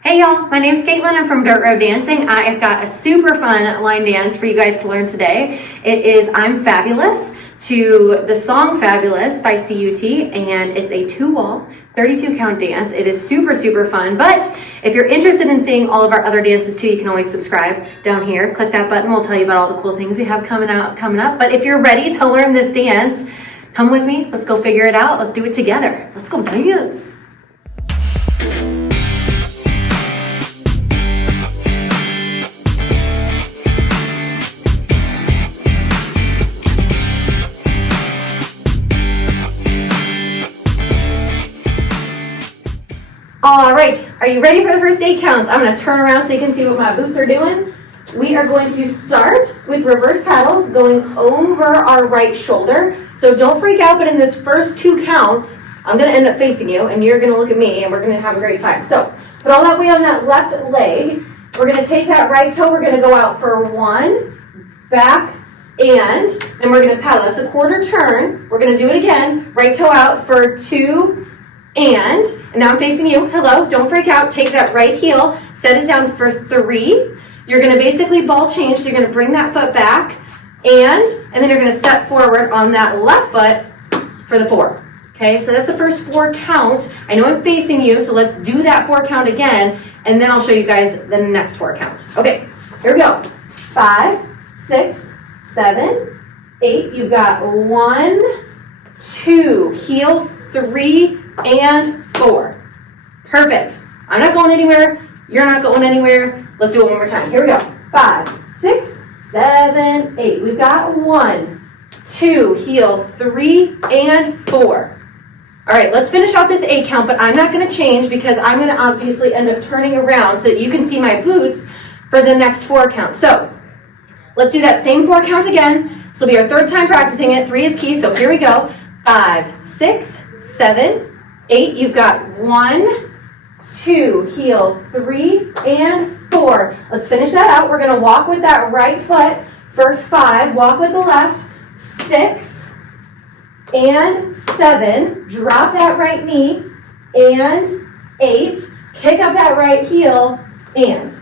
Hey y'all, my name's Caitlin. I'm from Dirt Road Dancing. I have got a super fun line dance for you guys to learn today. It is I'm Fabulous to the song Fabulous by C.U.T. and it's a 2-wall, 32 count dance. It is super, super fun. But if you're interested in seeing all of our other dances too, you can always subscribe down here. Click that button. We'll tell you about all the cool things we have coming up. But if you're ready to learn this dance, come with me. Let's go figure it out. Let's do it together. Let's go dance. All right, are you ready for the first 8 counts? I'm going to turn around so you can see what my boots are doing. We are going to start with reverse paddles going over our right shoulder. So don't freak out, but in this first 2 counts, I'm going to end up facing you and you're going to look at me and we're going to have a great time. So put all that weight on that left leg. We're going to take that right toe. We're going to go out for 1, back, and then we're going to paddle. That's a quarter turn. We're going to do it again. Right toe out for 2, and now I'm facing you. Hello, don't freak out. Take that right heel, set it down for 3. You're going to basically ball change. So you're going to bring that foot back, and then you're going to step forward on that left foot for the 4. Okay, so that's the first 4 count. I know I'm facing you, so let's do that 4 count again, and then I'll show you guys the next 4 count. Okay, here we go. 5, 6, 7, 8. You've got 1, 2, heel, 3, and 4. Perfect. I'm not going anywhere. You're not going anywhere. Let's do it one more time. Here we go. 5, 6, 7, 8. We've got 1, 2, heel, 3, and 4. All right, let's finish out this 8 count, but I'm not going to change because I'm going to obviously end up turning around so that you can see my boots for the next 4 counts. So let's do that same 4 count again. This will be our 3rd time practicing it. 3 is key, so here we go. 5, 6, 7, 8, you've got 1, 2, heel, 3, and 4. Let's finish that out. We're going to walk with that right foot for 5. Walk with the left. 6 and 7. Drop that right knee. And 8. Kick up that right heel. And.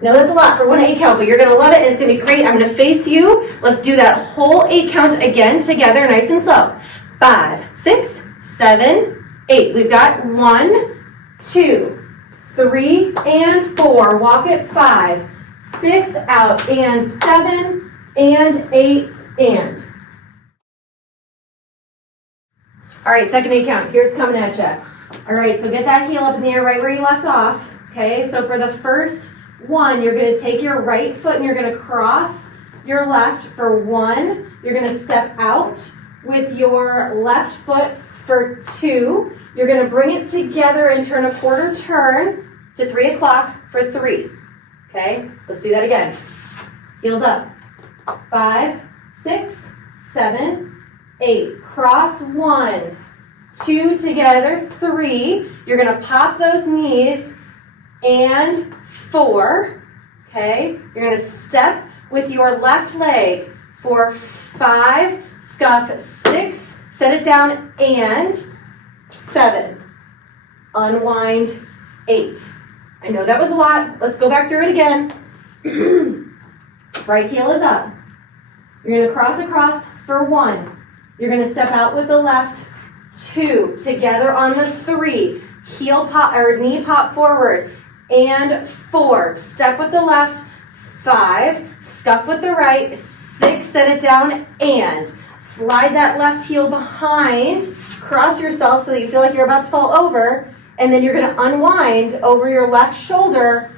I know that's a lot for one 8 count, but you're going to love it, and it's going to be great. I'm going to face you. Let's do that whole 8 count again together, nice and slow. 5, 6, 7, 8. We've got 1, 2, 3, and 4. Walk it 5, 6, out, and 7, and 8, and. All right, second 8 count. Here's coming at you. All right, so get that heel up in the air right where you left off. Okay, so for the first 1, you're going to take your right foot and you're going to cross your left for 1. You're going to step out with your left foot for 2. You're going to bring it together and turn a quarter turn to 3 o'clock for 3. Okay, let's do that again. Heels up. 5, 6, 7, 8. Cross 1, 2 together, 3. You're going to pop those knees and 4. Okay, you're going to step with your left leg for 5, scuff 6, set it down, and 7. Unwind 8. I know that was a lot. Let's go back through it again. Right heel is up. You're going to cross across for 1. You're going to step out with the left. 2. Together on the 3. Heel pop or knee pop forward. And 4. Step with the left. 5. Scuff with the right. 6. Set it down. And slide that left heel behind. Cross yourself so that you feel like you're about to fall over. And then you're going to unwind over your left shoulder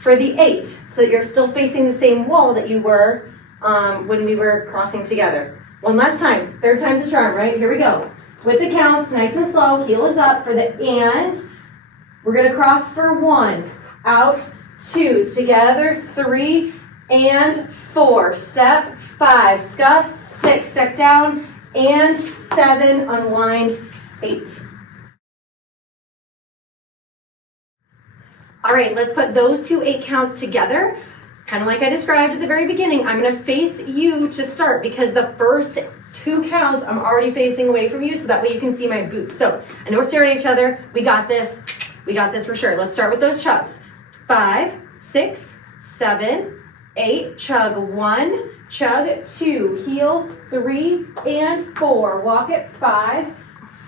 for the 8. So that you're still facing the same wall that you were when we were crossing together. One last time. 3rd time's a charm, right? Here we go. With the counts, nice and slow. Heel is up for the and. We're going to cross for 1. Out. 2. Together. 3 and 4. Step. 5. Scuff. 6. Step down. And 7. Unwind. 8. All right, let's put those 2 8 counts together. Kind of like I described at the very beginning, I'm going to face you to start because the first 2 counts, I'm already facing away from you so that way you can see my boots. So I know we're staring at each other. We got this. We got this for sure. Let's start with those chugs. 5, 6, 7, 8. Chug 1, chug 2. Heel 3 and 4. Walk it 5,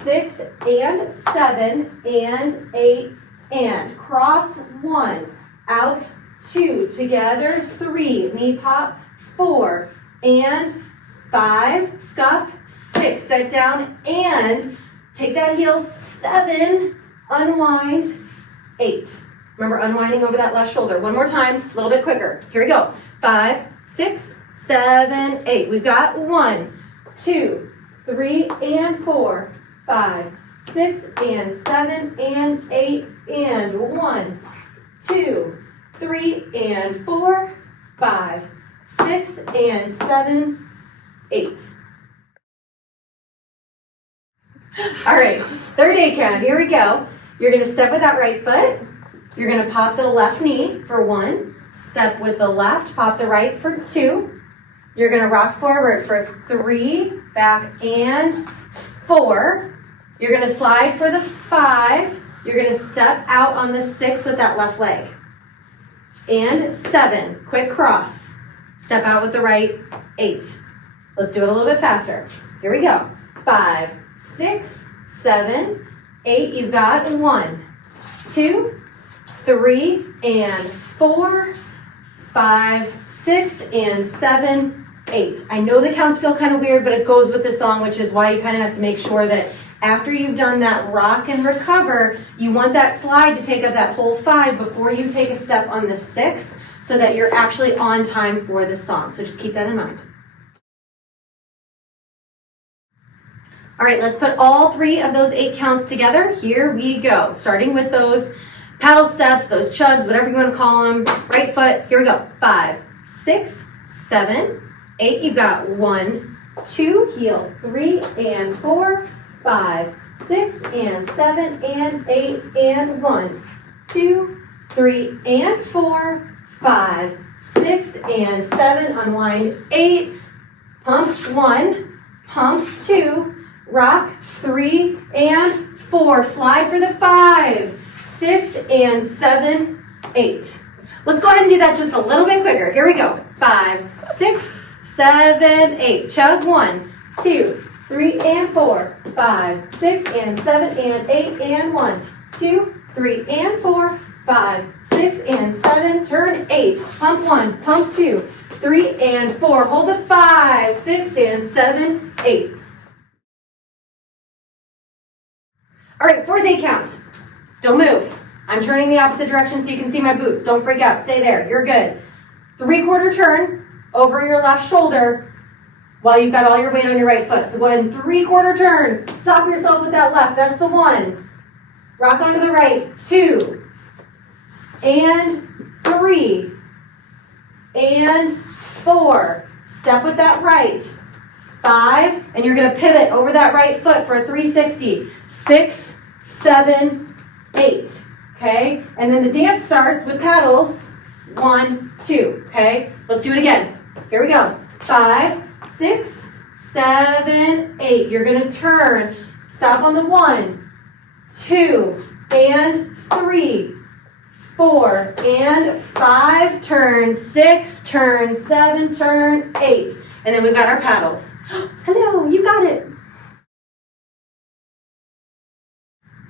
6 and 7 and 8 and. Cross 1, out 2. Together 3. Knee pop 4 and 5. Scuff 6. Set down and take that heel 7. Unwind 8. Remember unwinding over that left shoulder. One more time, a little bit quicker. Here we go. 5, 6, 7, 8. We've got 1, 2, 3, and 4, 5, 6, and 7, and 8, and 1, 2, 3, and 4, 5, 6, and 7, 8. All right, third 8 count. Here we go. You're going to step with that right foot. You're going to pop the left knee for 1. Step with the left. Pop the right for 2. You're going to rock forward for 3. Back and 4. You're going to slide for the 5. You're going to step out on the 6 with that left leg. And 7. Quick cross. Step out with the right 8. Let's do it a little bit faster. Here we go. 5, 6, 7, 8. You've got 1, 2, 3, and 4, 5, 6, and 7, 8. I know the counts feel kind of weird, but it goes with the song, which is why you kind of have to make sure that after you've done that rock and recover, you want that slide to take up that whole 5 before you take a step on the 6 so that you're actually on time for the song. So just keep that in mind. All right, let's put all 3 of those 8 counts together. Here we go. Starting with those paddle steps, those chugs, whatever you want to call them. Right foot. Here we go. 5, 6, 7, 8. You've got 1, 2. Heel 3 and 4, 5, 6 and 7 and 8 and 1, 2, 3 and 4, 5, 6 and 7. Unwind 8. Pump 1. Pump 2. Rock 3 and 4. Slide for the 5, 6 and 7, 8. Let's go ahead and do that just a little bit quicker. Here we go. 5, 6, 7, 8. Chug 1, 2, 3 and 4, 5, 6 and 7 and 8 and 1, 2, 3 and 4, 5, 6 and 7. Turn 8. Pump 1, pump 2, 3 and 4. Hold the 5, 6 and 7, 8. All right, fourth 8 count. Don't move. I'm turning the opposite direction so you can see my boots. Don't freak out. Stay there. You're good. 3/4 turn over your left shoulder while you've got all your weight on your right foot. So go ahead and 3/4 turn. Stop yourself with that left. That's the 1. Rock onto the right. 2. And 3. And 4. Step with that right. 5. And you're going to pivot over that right foot for a 360. 6, 7, 8. Okay? And then the dance starts with paddles. 1, 2. Okay? Let's do it again. Here we go. 5, 6, 7, 8. You're going to turn. Stop on the 1, 2, and 3, 4, and 5. Turn 6, turn 7, turn 8. And then we've got our paddles. Hello, you got it.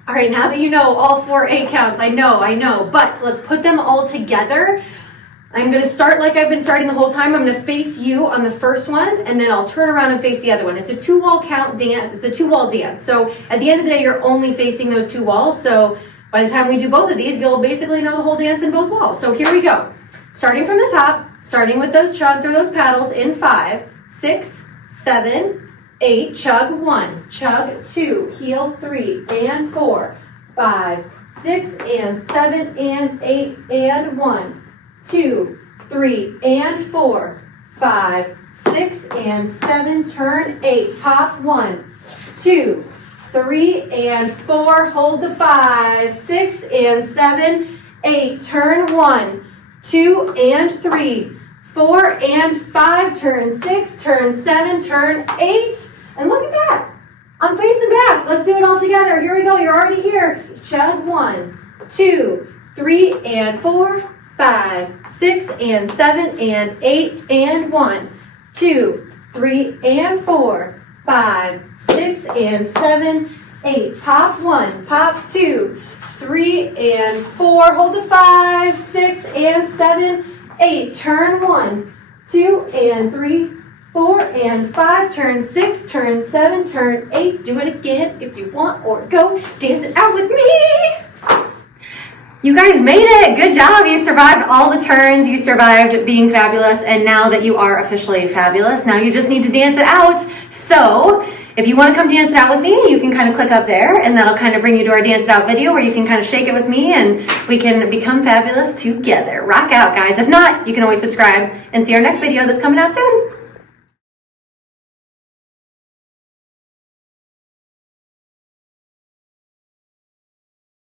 All right, now that you know all 4 8 counts, I know, but let's put them all together. I'm going to start like I've been starting the whole time. I'm going to face you on the first one, and then I'll turn around and face the other one. It's a 2-wall count dance. It's a 2-wall dance. So at the end of the day, you're only facing those 2 walls. So by the time we do both of these, you'll basically know the whole dance in both walls. So here we go. Starting from the top, starting with those chugs or those paddles in 5, 6, 7, 8, chug 1, chug 2, heel 3 and 4, 5, 6 and 7 and 8 and 1, 2, 3 and 4, 5, 6 and 7, turn 8, pop 1, 2, 3 and 4, hold the 5, 6 and 7, 8, turn 1, 2 and 3, 4 and 5, turn 6, turn 7, turn 8, and look at that. I'm facing back. Let's do it all together. Here we go. You're already here. Chug 1, 2, 3 and 4, 5, 6 and 7 and 8 and 1, 2, 3 and 4, 5, 6 and 7, 8. Pop 1, pop 2, 3 and 4, hold the 5, 6 and 7, 8. Turn 1, 2 and 3, 4 and 5, turn 6, turn 7, turn 8. Do it again if you want, or go dance it out with me. You guys made it. Good job. You survived all the turns. You survived being fabulous. And now that you are officially fabulous, now you just need to dance it out. So if you want to come dance it out with me, you can kind of click up there and that'll kind of bring you to our dance it out video where you can kind of shake it with me and we can become fabulous together. Rock out, guys. If not, you can always subscribe and see our next video that's coming out soon.